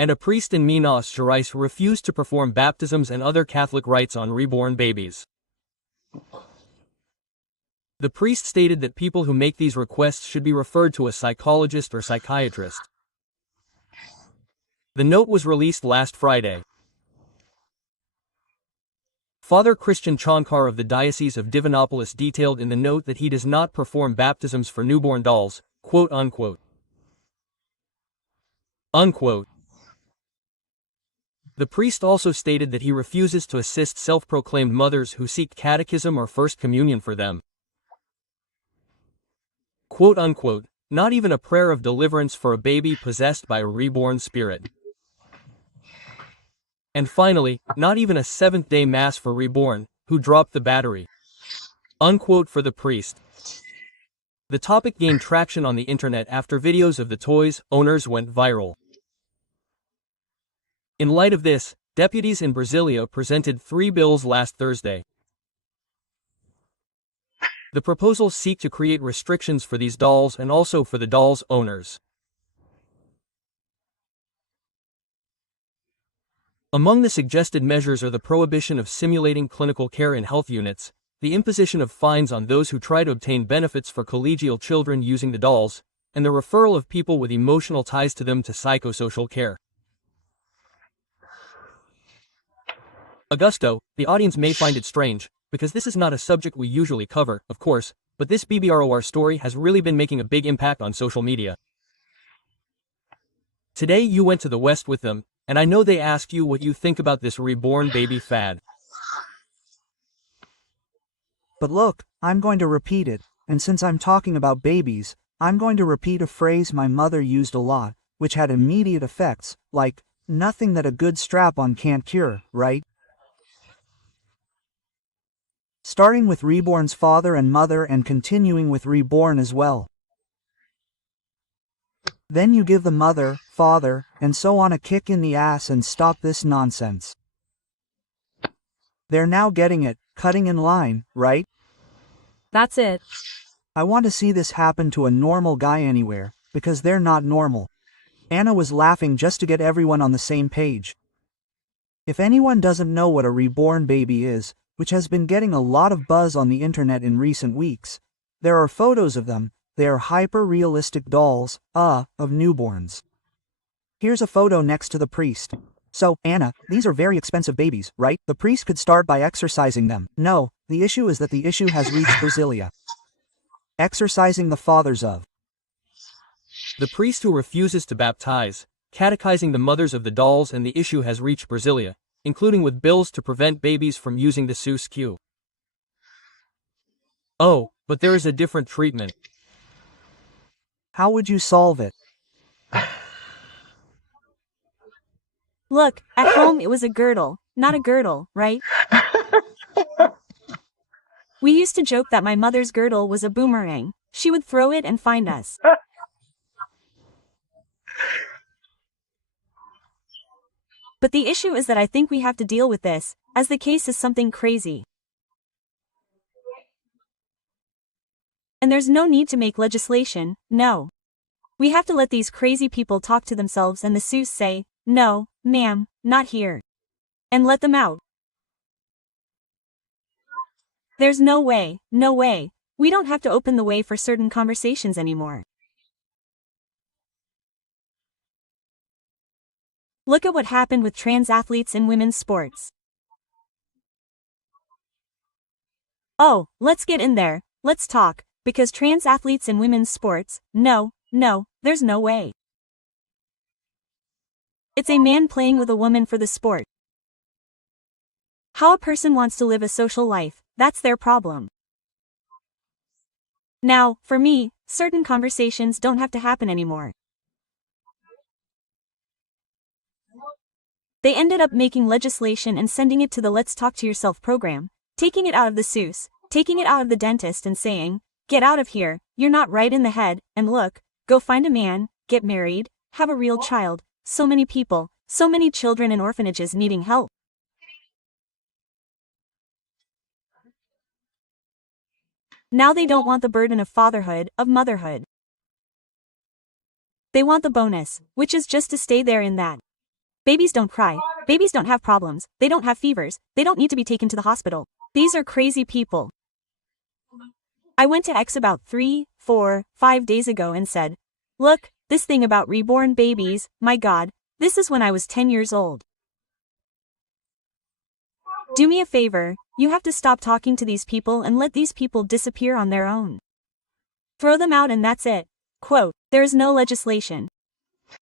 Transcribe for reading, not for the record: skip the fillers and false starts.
and a priest in Minas Gerais refused to perform baptisms and other Catholic rites on reborn babies. The priest stated that people who make these requests should be referred to a psychologist or psychiatrist. The note was released last Friday. Father Christian Chankar of the Diocese of Divinopolis detailed in the note that he does not perform baptisms for newborn dolls, quote unquote. The priest also stated that he refuses to assist self-proclaimed mothers who seek catechism or First Communion for them. Quote unquote, not even a prayer of deliverance for a baby possessed by a reborn spirit. And finally, not even a seventh-day Mass for reborn, who dropped the battery. Unquote for the priest. The topic gained traction on the internet after videos of the toys' owners went viral. In light of this, deputies in Brasilia presented 3 bills last Thursday. The proposals seek to create restrictions for these dolls and also for the dolls' owners. Among the suggested measures are the prohibition of simulating clinical care in health units, the imposition of fines on those who try to obtain benefits for collegial children using the dolls, and the referral of people with emotional ties to them to psychosocial care. Augusto, the audience may find it strange, because this is not a subject we usually cover, of course, but this BBROR story has really been making a big impact on social media. Today you went to the West with them, and I know they asked you what you think about this reborn baby fad. But look, I'm going to repeat it, and since I'm talking about babies, I'm going to repeat a phrase my mother used a lot, which had immediate effects, like, nothing that a good strap-on can't cure, right? Starting with reborn's father and mother and continuing with reborn as well. Then you give the mother, father, and so on a kick in the ass and stop this nonsense. They're now getting it, cutting in line, right? That's it. I want to see this happen to a normal guy anywhere, because they're not normal. Anna was laughing just to get everyone on the same page. If anyone doesn't know what a reborn baby is, which has been getting a lot of buzz on the internet in recent weeks, there are photos of them. They are hyper-realistic dolls, of newborns. Here's a photo next to the priest. So, Anna, these are very expensive babies, right? The priest could start by exorcising them. No, the issue is that the issue has reached Brasilia. Exorcising the fathers of the priest who refuses to baptize, catechizing the mothers of the dolls, and the issue has reached Brasilia, including with bills to prevent babies from using the k7u. Oh, but there is a different treatment. How would you solve it? Look, at home it was a girdle, not a girdle, right? We used to joke that my mother's girdle was a boomerang. She would throw it and find us. But the issue is that I think we have to deal with this, as the case is something crazy. And there's no need to make legislation, no. We have to let these crazy people talk to themselves and the k7u say, no, ma'am, not here. And let them out. There's no way, no way. We don't have to open the way for certain conversations anymore. Look at what happened with trans athletes in women's sports. Oh, let's get in there, let's talk, because trans athletes in women's sports, no, there's no way. It's a man playing with a woman for the sport. How a person wants to live a social life, that's their problem. Now, for me, certain conversations don't have to happen anymore. They ended up making legislation and sending it to the Let's Talk to Yourself program, taking it out of the k7u, taking it out of the dentist and saying, get out of here, you're not right in the head, and look, go find a man, get married, have a real child, so many people, so many children in orphanages needing help. Now they don't want the burden of fatherhood, of motherhood. They want the bonus, which is just to stay there in that. Babies don't cry. Babies don't have problems. They don't have fevers. They don't need to be taken to the hospital. These are crazy people. I went to X about 3, 4, 5 days ago and said, look, this thing about reborn babies, my God, this is when I was 10 years old. Do me a favor, you have to stop talking to these people and let these people disappear on their own. Throw them out and that's it. Quote, there is no legislation.